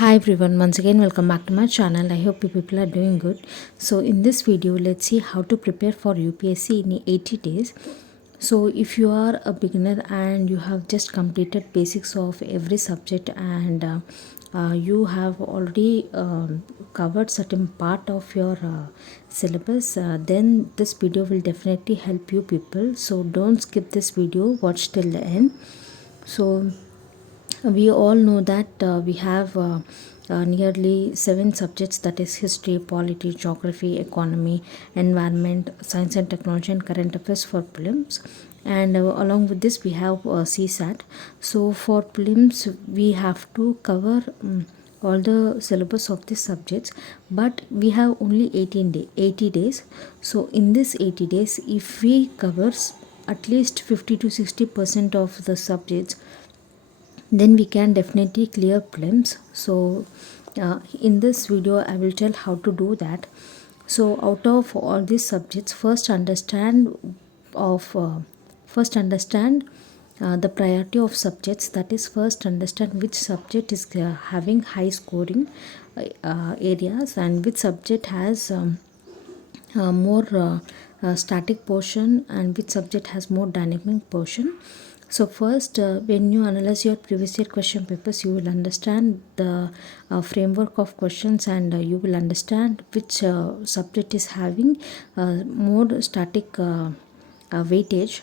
Hi everyone, once again welcome back to my channel. I hope you people are doing good. So in this video, let's see how to prepare for UPSC in 80 days. So if you are a beginner and you have just completed basics of every subject and you have already covered certain part of your syllabus, then this video will definitely help you people. So don't skip this video, watch till the end. So we all know that we have nearly seven subjects, that is history, polity, geography, economy, environment, science and technology, and current affairs for prelims. And along with this we have CSAT. So for prelims we have to cover all the syllabus of these subjects, but we have only 80 days. So in this 80 days, if we covers at least 50 to 60% of the subjects, then we can definitely clear prelims. So in this video I will tell how to do that. So out of all these subjects, first understand the priority of subjects, that is first understand which subject is having high scoring areas, and which subject has more static portion, and which subject has more dynamic portion. So first, when you analyze your previous year question papers, you will understand the framework of questions, and you will understand which subject is having more static weightage.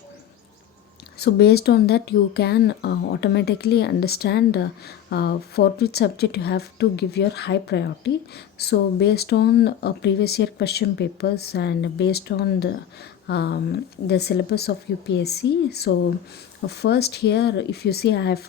So based on that you can automatically understand for which subject you have to give your high priority. So based on previous year question papers and based on the syllabus of UPSC, so first here if you see I have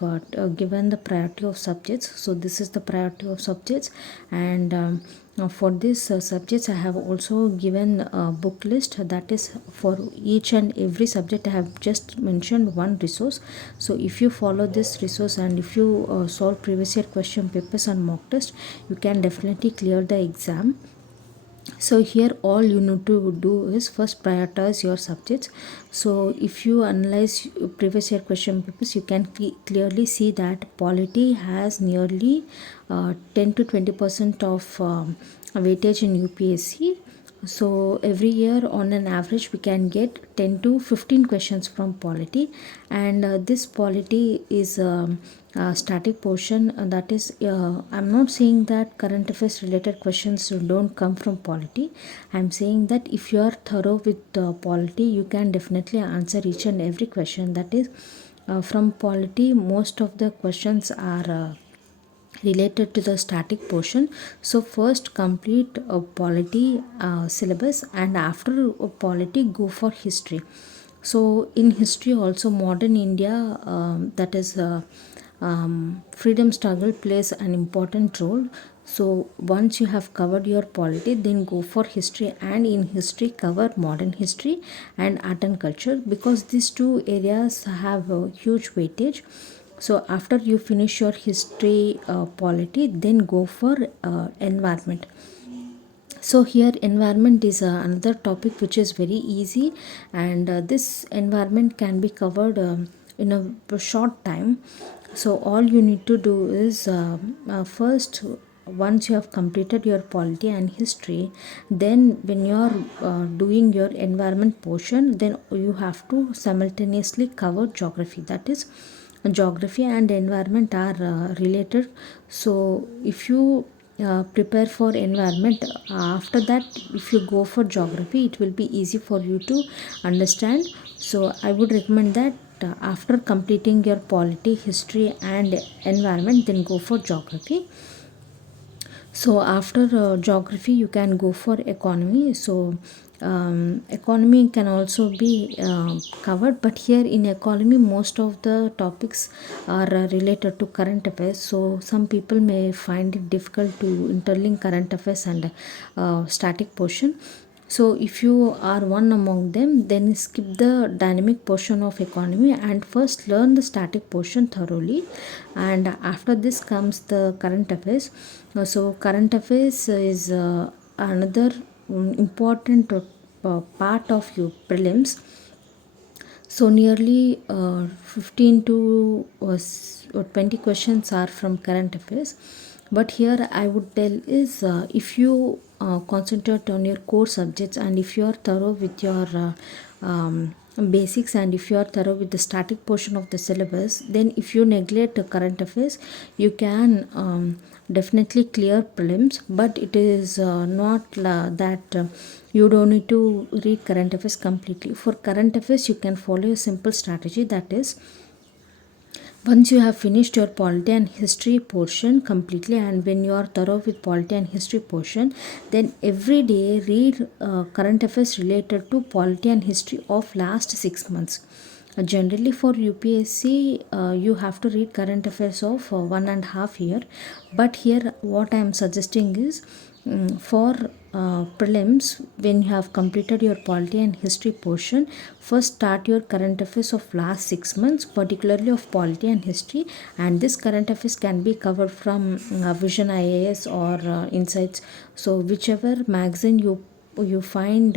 given the priority of subjects. So this is the priority of subjects, and for this subjects I have also given a book list, that is for each and every subject I have just mentioned one resource. So if you follow this resource and if you solve previous year question papers and mock test, you can definitely clear the exam. So here all you need to do is first prioritize your subjects. So if you analyze previous year question papers, you can clearly see that polity has nearly 10 to 20% of weightage in UPSC. So every year on an average we can get 10 to 15 questions from polity, and this polity is static portion. That is, I'm not saying that current affairs related questions don't come from polity. I'm saying that if you are thorough with polity, you can definitely answer each and every question. That is, from polity most of the questions are related to the static portion. So first complete a polity syllabus, and after polity go for history. So in history also, modern India, that is freedom struggle plays an important role. So once you have covered your polity, then go for history, and in history cover modern history and art and culture, because these two areas have a huge weightage. So after you finish your history polity, then go for environment. So here environment is another topic which is very easy, and this environment can be covered in a short time. So all you need to do is first, once you have completed your polity and history, then when you are doing your environment portion, then you have to simultaneously cover geography. That is, geography and environment are related. So if you prepare for environment, after that if you go for geography, it will be easy for you to understand. So I would recommend that after completing your polity, history and environment, then go for geography. So after geography you can go for economy. So economy can also be covered, but here in economy most of the topics are related to current affairs. So some people may find it difficult to interlink current affairs and static portion. So if you are one among them, then skip the dynamic portion of economy and first learn the static portion thoroughly, and after this comes the current affairs. So current affairs is another important part of your prelims. So nearly 15 to 20 questions are from current affairs. But here I would tell is, if you concentrate on your core subjects, and if you are thorough with your basics, and if you are thorough with the static portion of the syllabus, then if you neglect the current affairs, you can definitely clear prelims. But it is not that you don't need to read current affairs completely. For current affairs, you can follow a simple strategy, that is, once you have finished your polity and history portion completely, and when you are thorough with polity and history portion, then every day read current affairs related to polity and history of last 6 months. Generally for UPSC, you have to read current affairs of 1.5 year, but here what I am suggesting is, for prelims, when you have completed your polity and history portion, first start your current affairs of last 6 months, particularly of polity and history. And this current affairs can be covered from Vision IAS or Insights. So whichever magazine you find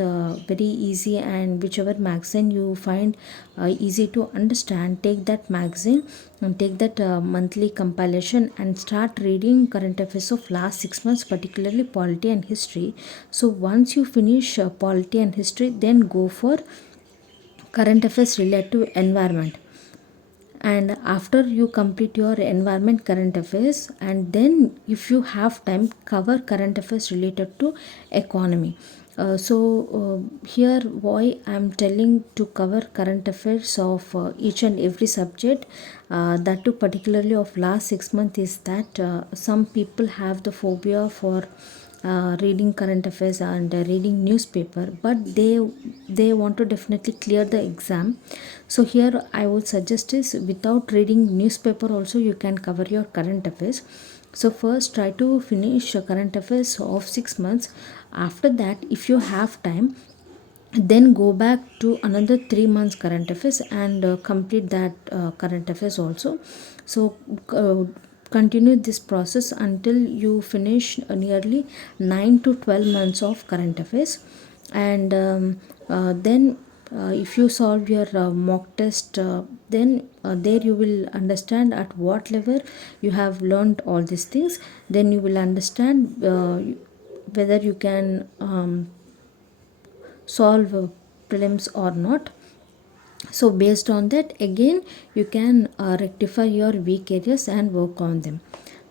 very easy, and whichever magazine you find easy to understand, take that magazine and take that monthly compilation and start reading current affairs of last 6 months, particularly polity and history. So once you finish polity and history, then go for current affairs related to environment. And after you complete your environment current affairs, and then if you have time, cover current affairs related to economy. Here why I'm telling to cover current affairs of each and every subject, that too particularly of last 6 months, is that some people have the phobia for reading current affairs and reading newspaper, but they want to definitely clear the exam. So here I would suggest is, without reading newspaper also you can cover your current affairs. So first try to finish current affairs of 6 months. After that, if you have time, then go back to another 3 months current affairs and complete that current affairs also. So continue this process until you finish nearly 9 to 12 months of current affairs. And then if you solve your mock test, then there you will understand at what level you have learned all these things. Then you will understand whether you can solve prelims or not. So based on that, again you can rectify your weak areas and work on them.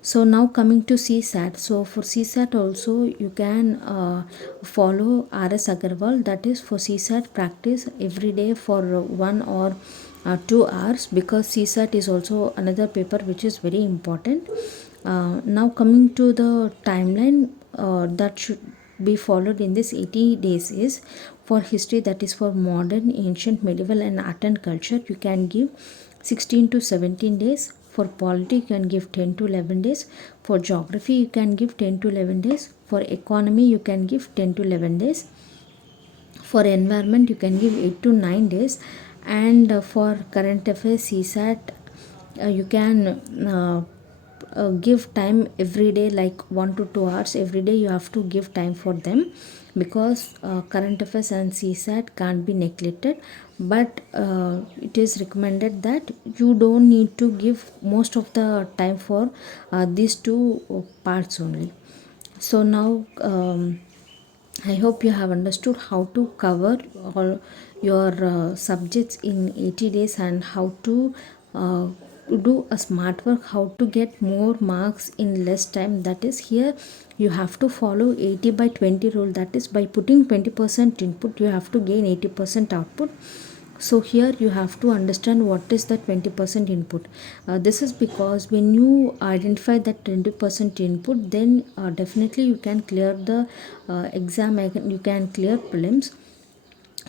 So now coming to CSAT. So for CSAT also you can follow RS Agarwal, that is for CSAT practice every day for 1 or 2 hours, because CSAT is also another paper which is very important. Now coming to the timeline that should be followed in this 80 days is, for history, that is for modern, ancient, medieval and art and culture, you can give 16 to 17 days. For polity you can give 10 to 11 days. For geography you can give 10 to 11 days. For economy you can give 10 to 11 days. For environment you can give 8 to 9 days. And for current affairs CSAT, you can give time every day, like 1 to 2 hours every day you have to give time for them, because current affairs and CSAT can't be neglected. But it is recommended that you don't need to give most of the time for these two parts only. So now I hope you have understood how to cover all your subjects in 80 days, and how to do a smart work, how to get more marks in less time. That is, here you have to follow 80 by 20 rule. That is, by putting 20% input, you have to gain 80% output. So here you have to understand what is the 20% input. This is because when you identify that 20% input, then definitely you can clear the exam, you can clear prelims.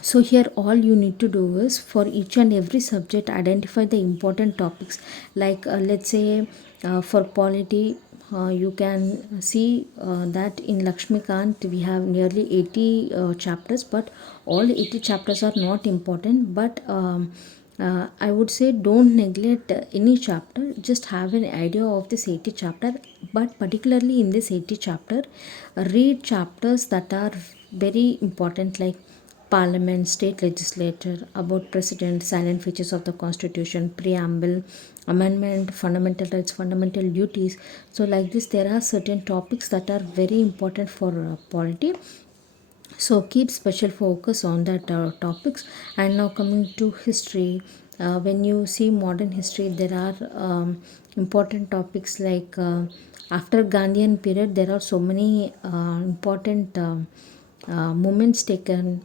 So here all you need to do is, for each and every subject, identify the important topics. Like let's say for polity, you can see that in Lakshmikant we have nearly 80 chapters, but all 80 chapters are not important. But I would say don't neglect any chapter, just have an idea of this 80 chapter. But particularly in this 80 chapter, read chapters that are very important, like parliament, state legislature, about president, silent features of the constitution, preamble, amendment, fundamental rights, fundamental duties. So like this, there are certain topics that are very important for polity, so keep special focus on that topics. And now coming to history, when you see modern history, there are important topics like after Gandhian period, there are so many important moments taken,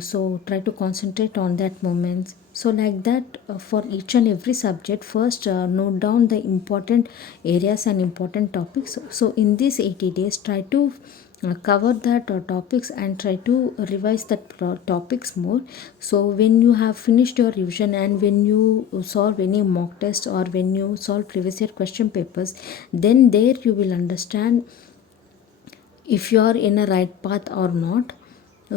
so try to concentrate on that moments. So like that, for each and every subject, first note down the important areas and important topics. So in these 80 days, try to cover that topics and try to revise that topics more. So when you have finished your revision and when you solve any mock test or when you solve previous year question papers, then there you will understand if you are in a right path or not.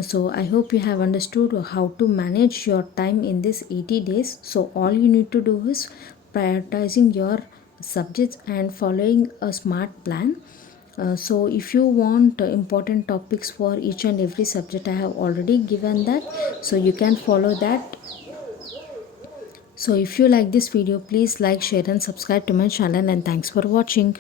So I hope you have understood how to manage your time in this 80 days. So all you need to do is prioritizing your subjects and following a smart plan. So if you want important topics for each and every subject, I have already given that, so you can follow that. So if you like this video, please like, share and subscribe to my channel, and thanks for watching.